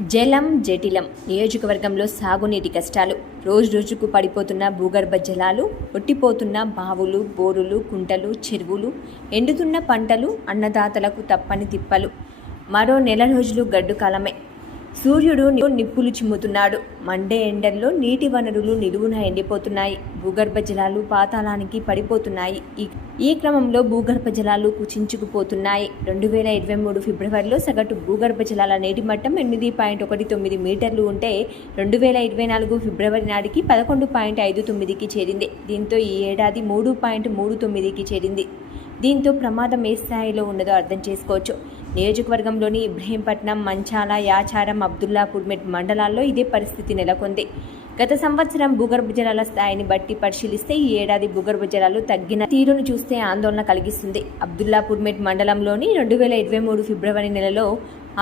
జలం జటిలం. నియోజకవర్గంలో సాగునీటి కష్టాలు. రోజు రోజుకు పడిపోతున్న భూగర్భ జలాలు ఒట్టిపోతున్న బావులు బోరులు కుంటలు చెరువులు ఎండుతున్న పంటలు అన్నదాతలకు తప్పని తిప్పలు. మరో నెల రోజులు గడ్డు కాలమే సూర్యుడు నిప్పులు చిమ్ముతున్నాడు. మండే ఎండల్లో నీటి వనరులు నిలువున ఎండిపోతున్నాయి. భూగర్భ జలాలు పాతాళానికి పడిపోతున్నాయి. ఈ ఈ క్రమంలో భూగర్భ జలాలు కుచించుకుపోతున్నాయి. రెండు వేల ఇరవై మూడు ఫిబ్రవరిలో సగటు భూగర్భ జలాల నీటి మట్టం ఎనిమిది పాయింట్ ఒకటి తొమ్మిది మీటర్లు ఉంటే రెండు వేల ఇరవై నాలుగు ఫిబ్రవరి నాటికి పదకొండు పాయింట్ ఐదు తొమ్మిదికి చేరింది. దీంతో ఈ ఏడాది మూడు పాయింట్ మూడు తొమ్మిదికి చేరింది. దీంతో ప్రమాదం ఏ స్థాయిలో ఉన్నదో అర్థం చేసుకోవచ్చు. నియోజకవర్గంలోని ఇబ్రహీంపట్నం మంచాల యాచారం అబ్దుల్లాపూర్ మెట్ మండలాల్లో ఇదే పరిస్థితి నెలకొంది. గత సంవత్సరం భూగర్భ జలాల స్థాయిని బట్టి పరిశీలిస్తే ఈ ఏడాది భూగర్భ జలాలు తగ్గిన తీరును చూస్తే ఆందోళన కలిగిస్తుంది. అబ్దుల్లాపూర్మెట్ మండలంలోని రెండు వేల ఇరవై మూడు ఫిబ్రవరి నెలలో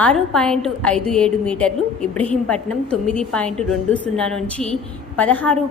ఆరు పాయింట్ ఐదు ఏడు మీటర్లు ఇబ్రహీంపట్నం తొమ్మిది పాయింట్ రెండు సున్నా నుంచి పదహారు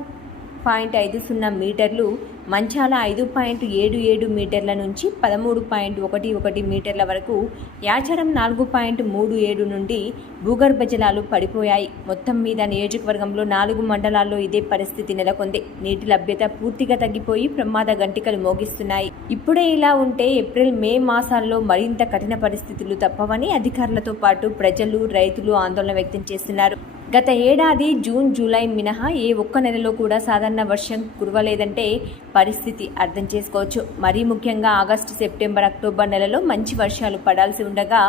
పాయింట్ ఐదు సున్నా మీటర్లు మంచాల ఐదు పాయింట్ ఏడు ఏడు మీటర్ల నుంచి పదమూడు పాయింట్ ఒకటి ఒకటి మీటర్ల వరకు యాచారం నాలుగు పాయింట్ మూడు ఏడు నుండి భూగర్భ జలాలు పడిపోయాయి. మొత్తం మీద నియోజకవర్గంలో నాలుగు మండలాల్లో ఇదే పరిస్థితి నెలకొంది. నీటి లభ్యత పూర్తిగా తగ్గిపోయి ప్రమాద గంటికలు మోగిస్తున్నాయి. ఇప్పుడే ఇలా ఉంటే ఏప్రిల్ మే మాసాల్లో మరింత కఠిన పరిస్థితులు తప్పవని అధికారులతో పాటు ప్రజలు రైతులు ఆందోళన వ్యక్తం చేస్తున్నారు. గత ఏడాది జూన్ జూలై మినహా ఏ ఒక్క నెలలో కూడా సాధారణ వర్షం కురవలేదంటే పరిస్థితి అర్థం చేసుకోవచ్చు. మరీ ముఖ్యంగా ఆగస్టు సెప్టెంబర్ అక్టోబర్ నెలలో మంచి వర్షాలు పడాల్సి ఉండగా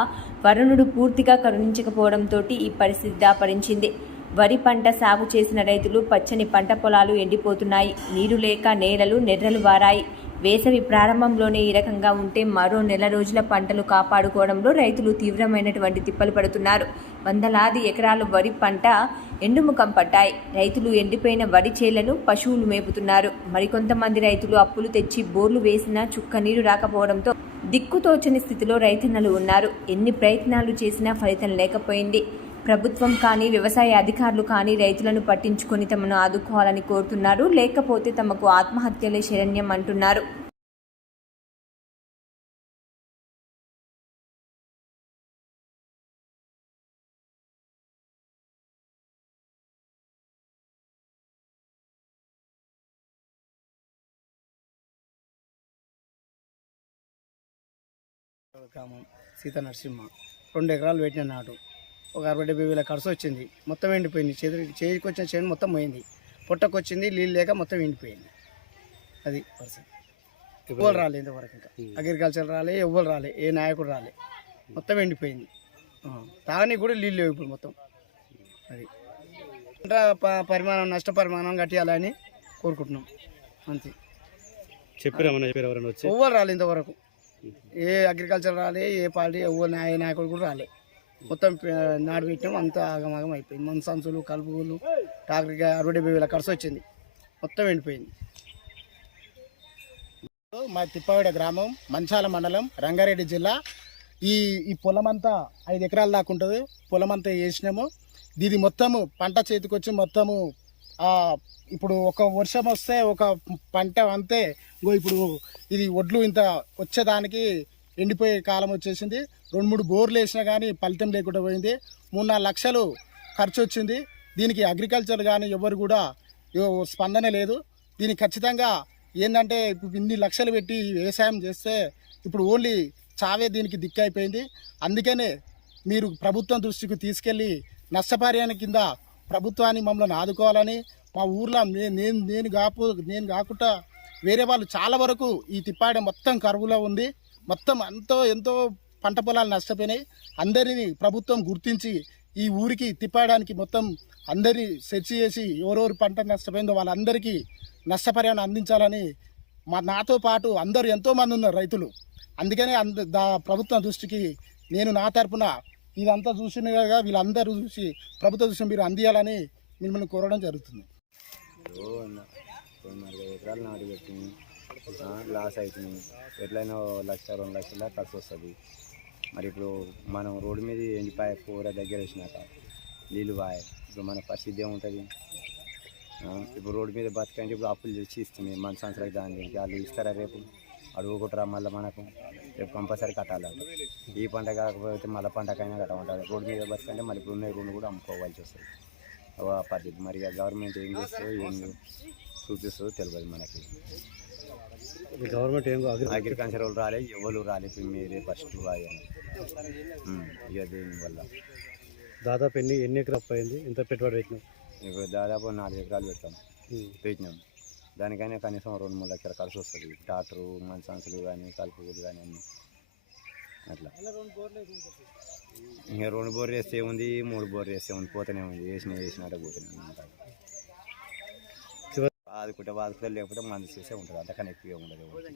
వరుణుడు పూర్తిగా కరుణించకపోవడంతో ఈ పరిస్థితి దాపరించింది. వరి పంట సాగు చేసిన రైతులు పచ్చని పంట పొలాలు ఎండిపోతున్నాయి. నీరు లేక నేలలు నెర్రలు వారాయి. వేసవి ప్రారంభంలోనే ఈ రకంగా ఉంటే మరో నెల రోజుల పంటలు కాపాడుకోవడంలో రైతులు తీవ్రమైనటువంటి తిప్పలు పడుతున్నారు. వందలాది ఎకరాలు వరి పంట ఎండుముఖం పట్టాయి. రైతులు ఎండిపోయిన వరి చేలను పశువులు మేపుతున్నారు. మరికొంతమంది రైతులు అప్పులు తెచ్చి బోర్లు వేసినా చుక్క నీరు రాకపోవడంతో దిక్కుతోచని స్థితిలో రైతన్నలు ఉన్నారు. ఎన్ని ప్రయత్నాలు చేసినా ఫలితం లేకపోయింది. ప్రభుత్వం కానీ వ్యవసాయ అధికారులు కానీ రైతులను పట్టించుకొని తమను ఆదుకోవాలని కోరుతున్నారు. లేకపోతే తమకు ఆత్మహత్యలే శరణ్యం అంటున్నారు. గ్రామం సీత నరసింహ. రెండు ఎకరాలు పెట్టిన నాటు. ఒక అరవై డెబ్బై వేల ఖర్చు వచ్చింది. మొత్తం ఎండిపోయింది. చేతి చేతికి వచ్చిన చేను మొత్తం పోయింది. పొట్టకొచ్చింది నీళ్ళు లేక మొత్తం ఎండిపోయింది. అది పరిస్థితి. ఎవ్వరు రాలే ఇంతవరకు ఇంకా. అగ్రికల్చర్ రాలే ఎవ్వరు రాలే ఏ నాయకుడు రాలే. మొత్తం ఎండిపోయింది. ఆ, తాగనీకి కూడా నీళ్ళు లేవు ఇప్పుడు మొత్తం. అది. పంట పరిమాణం నష్టపరిమాణం కట్టియాలని కోరుకుంటున్నాం. అంతే. చెప్పారు ఎవ్వరు రాలే ఇంతవరకు. ఏ అగ్రికల్చర్ రాలే ఏ పార్టీ ఎవరు నాయ నాయకుడు కూడా రాలే. మొత్తం నాడు పెట్టినాం అంతా ఆగమాగం అయిపోయింది. మన సంచులు కలుపులు ట్రాక్టర్కి అరవై డెబ్బై వేల ఖర్చు వచ్చింది. మొత్తం ఎండిపోయింది మా తిప్పవాడ గ్రామం మంచాల మండలం రంగారెడ్డి జిల్లా. ఈ ఈ పొలమంతా ఐదు ఎకరాల దాకా ఉంటుంది. పొలమంతా వేసినాము. ఇది మొత్తము పంట చేతికొచ్చి మొత్తము ఇప్పుడు ఒక వర్షం వస్తే ఒక పంట అంతే. ఇంకో ఇప్పుడు ఇది ఒడ్లు ఇంత వచ్చేదానికి ఎండిపోయే కాలం వచ్చేసింది. రెండు మూడు బోర్లు వేసినా కానీ ఫలితం లేకుండా పోయింది. మూడు నాలుగు లక్షలు ఖర్చు వచ్చింది. దీనికి అగ్రికల్చర్ కానీ ఎవరు కూడా స్పందన లేదు. దీనికి ఖచ్చితంగా ఏంటంటే ఇన్ని లక్షలు పెట్టి వ్యవసాయం చేస్తే ఇప్పుడు ఓన్లీ చావే దీనికి దిక్కు అయిపోయింది అందుకనే మీరు ప్రభుత్వం దృష్టికి తీసుకెళ్ళి నష్టపరిహారం కింద ప్రభుత్వాన్ని మమ్మల్ని ఆదుకోవాలని మా ఊర్లో నేను నేను కాపు నేను కాకుండా వేరే వాళ్ళు చాలా వరకు ఈ తిప్పాడ మొత్తం కరువులో ఉంది. మొత్తం ఎంతో ఎంతో పంట పొలాలు నష్టపోయినాయి. అందరినీ ప్రభుత్వం గుర్తించి ఈ ఊరికి తిప్పాడానికి మొత్తం అందరినీ సెర్చ్ చేసి ఎవరెవరు పంట నష్టపోయిందో వాళ్ళందరికీ నష్టపరిహారం అందించాలని మా నాతో పాటు అందరూ ఎంతోమంది ఉన్నారు రైతులు. అందుకనే అంద దా ప్రభుత్వం దృష్టికి నేను నా తరపున ఇదంతా చూసినగా వీళ్ళందరూ చూసి ప్రభుత్వ దృష్టి మీరు అందియాలని మిమ్మల్ని కోరడం జరుగుతుంది. ఎకరాలు నాటు పెట్టింది. లాస్ అవుతుంది ఎట్లయినా ఓ లక్ష రెండు లక్షల ఖర్చు వస్తుంది. మరి ఇప్పుడు మనం రోడ్డు మీద ఎండిపాయ కూర దగ్గర వచ్చినాక నీళ్ళు బాయ్. ఇప్పుడు మన పరిస్థితి ఏముంటుంది? ఇప్పుడు రోడ్డు మీద బతకంటే ఇప్పుడు అప్పులు తెచ్చి ఇస్తుంది మన సంవత్సరానికి దాని వాళ్ళు ఇస్తారా రేపు? అడుగుకుంటారా మళ్ళీ మనకు. రేపు కంపల్సరీ కట్టాలి ఈ పంట కాకపోతే మళ్ళీ పంటకైనా కట్టమంటారు. రోడ్డు మీద బతుకంటే మళ్ళీ ఇప్పుడు ఉన్న రెండు కూడా అమ్ముకోవాల్సి వస్తుంది. పద్ధతి. మరి గవర్నమెంట్ ఏం చేస్తుందో ఏం చూపిస్తుందో తెలియదు మనకి. గవర్నమెంట్ ఏం అగ్రి అగ్రికల్చర్ వాళ్ళు రాలే ఎవరు రాలే ఇప్పుడు మీరే ఫస్ట్ ఆయన ఇక దీనివల్ల. దాదాపు ఎన్ని ఎన్ని ఎకరాలు అయింది ఎంత పెట్టుబడి పెట్టినాం ఇప్పుడు దాదాపు నాలుగు ఎకరాలు పెడతాం పెట్టినాం. దానికైనా కనీసం రెండు మూడు లక్షల ఖర్చు వస్తుంది. ట్రాక్టరు మంచాన్సులు కానీ కలుపులు కానీ అన్నీ. అట్లా. ఇంకా రెండు బోర్లు వేస్తే ఉంది మూడు బోర్లు వేస్తే ఉంది పోతూనే ఉంది వేసిన వేసినట్టే పోతూనే ఉంది అంతా. బాదుకుంటే బాదుకుంటే లేకపోతే మంది చేసే ఉంటుంది. అంతకన్నా ఎక్కువ ఏమి ఉండదు ఎవరికి.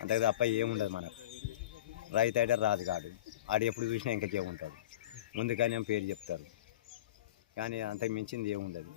అంతే తప్ప ఏముండదు మనకు. రైతు అయితే రాదు కాడు ఆడు ఎప్పుడు చూసినా ఇంకా ఉంటాడు ముందుగానే పేరు చెప్తారు. కానీ అంతకు మించింది ఏముండదు